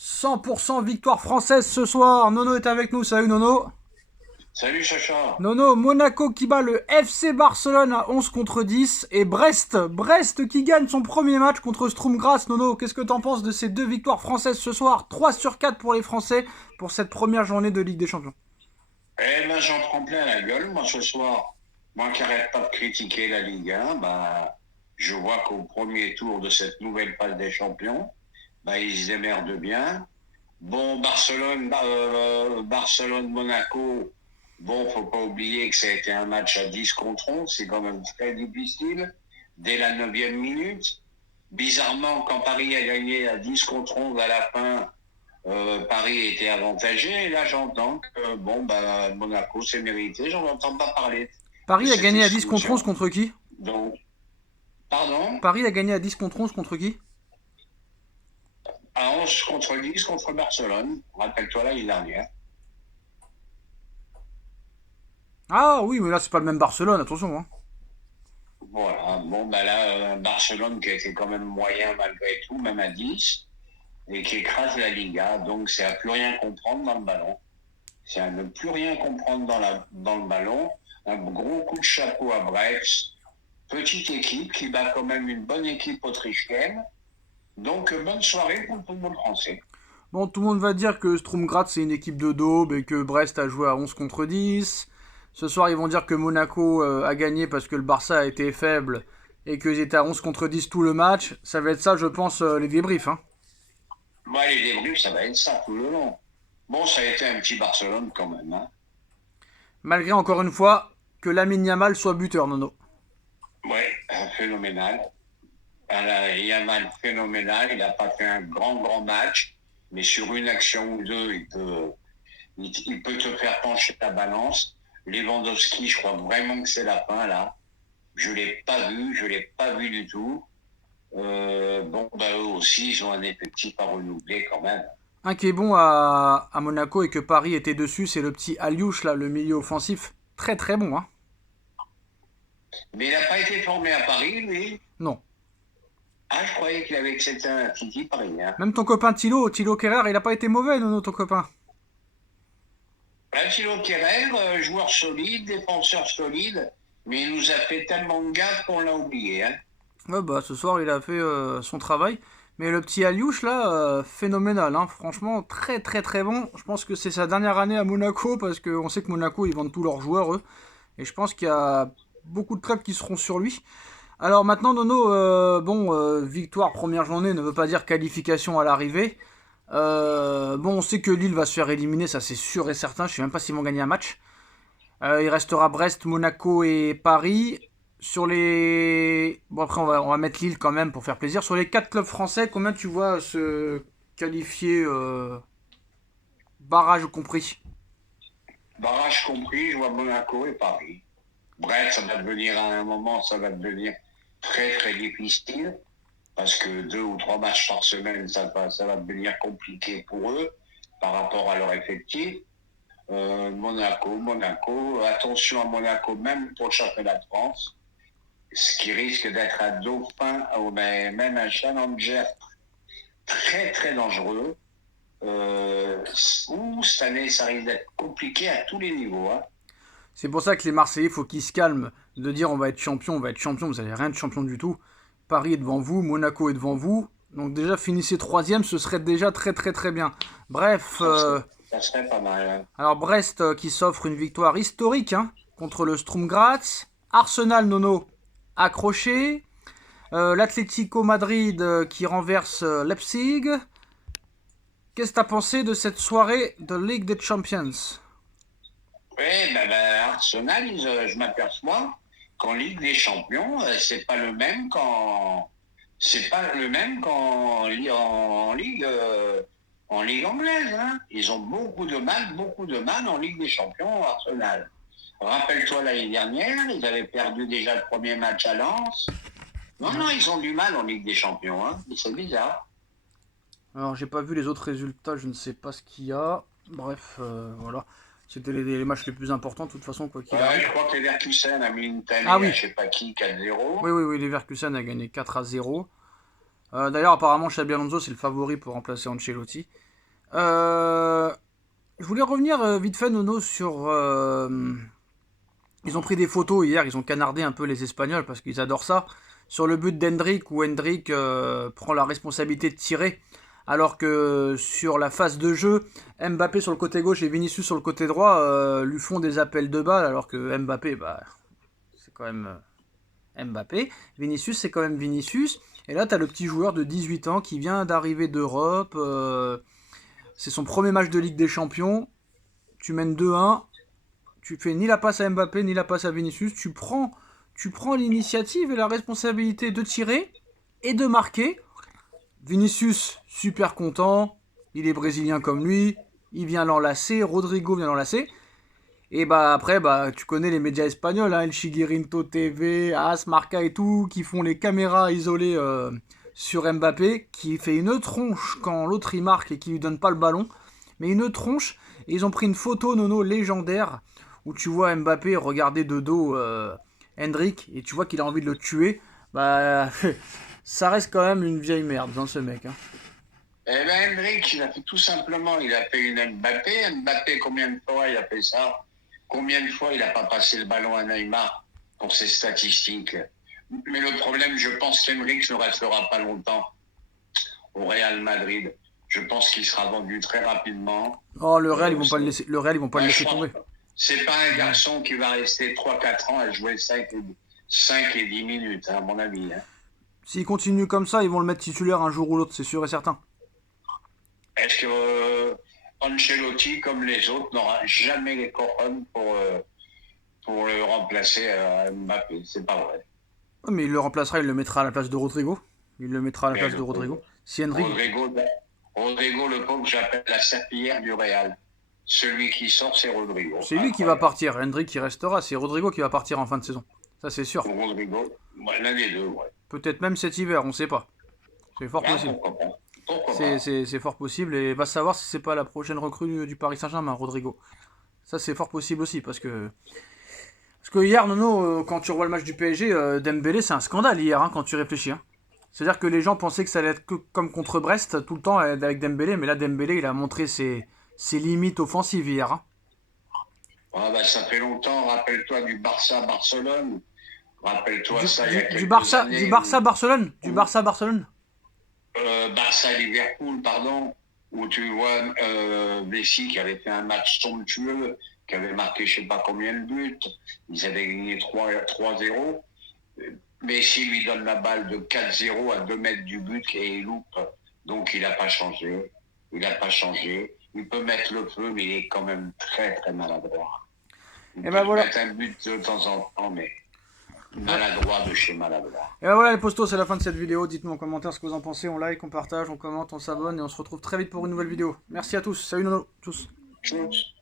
100% victoire française ce soir. Nono est avec nous. Salut Nono. Salut Chacha. Nono, Monaco qui bat le FC Barcelone à 11 contre 10. Et Brest qui gagne son premier match contre Sturm Graz. Nono, qu'est-ce que t'en penses de ces deux victoires françaises ce soir? 3 sur 4 pour les Français pour cette première journée de Ligue des Champions. Eh ben j'en prends plein la gueule, moi ce soir. Moi qui arrête pas de critiquer la Ligue 1, je vois qu'au premier tour de cette nouvelle phase des champions, ils se démerdent bien. Bon, Barcelone-Monaco, bon, faut pas oublier que ça a été un match à 10 contre 11, c'est quand même très difficile, dès la 9e minute. Bizarrement, quand Paris a gagné à 10 contre 11 à la fin, Paris était avantagé, et là j'entends que Monaco c'est mérité, j'en entends pas parler de Paris a cette gagné à 10 contre 11 exclusion. contre qui? Donc, pardon, Paris a gagné à 10 contre 11 contre qui? à 11 contre 10 contre Barcelone, rappelle-toi l'année dernière. Ah oui, mais là c'est pas le même Barcelone, attention. Hein. Voilà, bon là, Barcelone qui a été quand même moyen malgré tout, même à 10, et qui écrase la Liga, donc c'est à plus rien comprendre dans le ballon. C'est à ne plus rien comprendre dans le ballon. Un gros coup de chapeau à Brest. Petite équipe qui bat quand même une bonne équipe autrichienne. Donc, bonne soirée pour le football français. Bon, tout le monde va dire que Sturm Graz c'est une équipe de daube et que Brest a joué à 11 contre 10. Ce soir, ils vont dire que Monaco a gagné parce que le Barça a été faible et qu'ils étaient à 11 contre 10 tout le match. Ça va être ça, je pense, les débriefs. Hein. Moi, les débriefs, ça va être ça tout le long. Bon, ça a été un petit Barcelone quand même. Hein. Malgré, encore une fois, que Lamine Yamal soit buteur, Nono. Ouais, phénoménal. Yamal, phénoménal. Il n'a pas fait un grand match. Mais sur une action ou deux, il peut te faire pencher ta balance. Lewandowski, je crois vraiment que c'est la fin, là. Je l'ai pas vu du tout. Eux aussi, ils ont un effectif à renouveler quand même. Un qui est bon à Monaco et que Paris était dessus, c'est le petit Aliouche, là, le milieu offensif. Très très bon, hein. Mais il n'a pas été formé à Paris, lui. Non. Ah, je croyais qu'il avait accepté un Titi parisien. Même ton copain Thilo Kerrer, il a pas été mauvais, Nono, ton copain. Thilo Kerrer, joueur solide, défenseur solide, mais il nous a fait tellement de gaffe qu'on l'a oublié. Hein. Ouais, bah ce soir, il a fait son travail. Mais le petit Aliouche, là, phénoménal, hein. Franchement, très très très bon. Je pense que c'est sa dernière année à Monaco, parce qu'on sait que Monaco, ils vendent tous leurs joueurs, eux. Et je pense qu'il y a beaucoup de clubs qui seront sur lui. Alors maintenant, Nono, victoire première journée ne veut pas dire qualification à l'arrivée. Bon, on sait que Lille va se faire éliminer, ça c'est sûr et certain. Je sais même pas s'ils vont gagner un match. Il restera Brest, Monaco et Paris. Sur les... Bon après on va mettre Lille quand même pour faire plaisir. Sur les 4 clubs français, combien tu vois se qualifier barrage compris? Barrage compris, je vois Monaco et Paris. Bref, ça va devenir à un moment, ça va devenir très très difficile parce que 2 ou 3 matchs par semaine, ça va devenir compliqué pour eux par rapport à leur effectif. Monaco, attention à Monaco, même pour le championnat de France, ce qui risque d'être un dauphin ou même un challenger très très dangereux. Cette année, ça risque d'être compliqué à tous les niveaux. Hein. C'est pour ça que les Marseillais, faut qu'ils se calment. De dire on va être champion, vous n'avez rien de champion du tout. Paris est devant vous, Monaco est devant vous. Donc déjà finissez troisième, ce serait déjà très très très bien. Bref, Ça serait pas mal. Hein. alors Brest qui s'offre une victoire historique hein, contre le Sturm Graz. Arsenal Nono accroché. L'Atlético Madrid qui renverse Leipzig. Qu'est-ce que t'as pensé de cette soirée de Ligue des Champions? Oui, Arsenal, je m'aperçois qu'en Ligue des Champions, c'est pas le même en Ligue anglaise. Hein. Ils ont beaucoup de mal en Ligue des Champions, Arsenal. Rappelle-toi l'année dernière, ils avaient perdu déjà le premier match à Lens. Non, ils ont du mal en Ligue des Champions. Hein. C'est bizarre. Alors j'ai pas vu les autres résultats, je ne sais pas ce qu'il y a. Bref, voilà. C'était les matchs les plus importants de toute façon, quoi qu'il Ouais, arrive. je crois que Leverkusen a mis une tannée Ah à oui, je sais pas qui, 4-0. oui, Leverkusen a gagné 4-0. D'ailleurs, apparemment, Xabi Alonso, c'est le favori pour remplacer Ancelotti. Je voulais revenir vite fait, Nono, sur... ils ont pris des photos hier, ils ont canardé un peu les Espagnols parce qu'ils adorent ça. Sur le but d'Hendrick, où Hendrick prend la responsabilité de tirer. Alors que sur la phase de jeu, Mbappé sur le côté gauche et Vinicius sur le côté droit lui font des appels de balles. Alors que Mbappé, bah, c'est quand même Mbappé. Vinicius, c'est quand même Vinicius. Et là, tu as le petit joueur de 18 ans qui vient d'arriver d'Europe. C'est son premier match de Ligue des Champions. Tu mènes 2-1. Tu fais ni la passe à Mbappé, ni la passe à Vinicius. Tu prends l'initiative et la responsabilité de tirer et de marquer. Vinicius, super content. Il est brésilien comme lui. Il vient l'enlacer. Rodrigo vient l'enlacer. Et bah après, bah tu connais les médias espagnols, hein, El Chiguirinto TV, AS, Marca et tout, qui font les caméras isolées sur Mbappé, qui fait une tronche quand l'autre il marque et qui lui donne pas le ballon, mais une tronche. Et ils ont pris une photo Nono légendaire où tu vois Mbappé regarder de dos Hendrick et tu vois qu'il a envie de le tuer. Bah ça reste quand même une vieille merde dans ce mec. Hein. Eh ben, Hendrick, il a fait tout simplement, il a fait une Mbappé. Mbappé, combien de fois il a fait ça? Combien de fois il n'a pas passé le ballon à Neymar pour ses statistiques? Mais le problème, je pense qu'Hendrick ne restera pas longtemps au Real Madrid. Je pense qu'il sera vendu très rapidement. Oh, le Real, ils vont pas le laisser, le Real, ils vont pas le laisser tomber. C'est pas un garçon qui va rester 3-4 ans à jouer 5 et 10 minutes, à mon avis. Hein. S'ils continuent comme ça, ils vont le mettre titulaire un jour ou l'autre, c'est sûr et certain. Est-ce que Ancelotti, comme les autres, n'aura jamais les couronnes pour le remplacer à Mbappé? C'est pas vrai. Ouais, mais il le remplacera, il le mettra à la place de Rodrigo. Il le mettra à la place de Rodrigo. Si Hendrick... Rodrigo, le pauvre, j'appelle la serpillière du Real. Celui qui sort, c'est Rodrigo. C'est lui qui va partir. Hendrick qui restera. C'est Rodrigo qui va partir en fin de saison. Ça, c'est sûr. Rodrigo, l'un des deux, ouais. Peut-être même cet hiver, on sait pas. C'est fort possible. C'est fort possible. Et va savoir si c'est pas la prochaine recrue du Paris Saint-Germain, Rodrigo. Ça, c'est fort possible aussi. Parce que hier, Nono, quand tu revois le match du PSG, Dembélé, c'est un scandale hier, hein, quand tu réfléchis. Hein. C'est-à-dire que les gens pensaient que ça allait être que comme contre Brest tout le temps avec Dembélé, mais là Dembélé il a montré ses limites offensives hier. Hein. Ah bah, ça fait longtemps, rappelle-toi du Barça-Barcelone. Rappelle-toi ça il y a quelques années. Du Barça-Barcelone Du Barça-Barcelone Barça-Liverpool, pardon, où tu vois Messi qui avait fait un match somptueux, qui avait marqué je sais pas combien de buts. Ils avaient gagné 3-0. Messi lui donne la balle de 4-0 à 2 mètres du but et il loupe. Donc il n'a pas changé. Il n'a pas changé. Il peut mettre le feu, mais il est quand même très très maladroit. Il peut mettre un but de temps en temps, mais maladroit de chez maladroit. Et ben voilà les postos, c'est la fin de cette vidéo. Dites-nous en commentaire ce que vous en pensez. On like, on partage, on commente, on s'abonne et on se retrouve très vite pour une nouvelle vidéo. Merci à tous. Salut Nono, tous. Tchuss.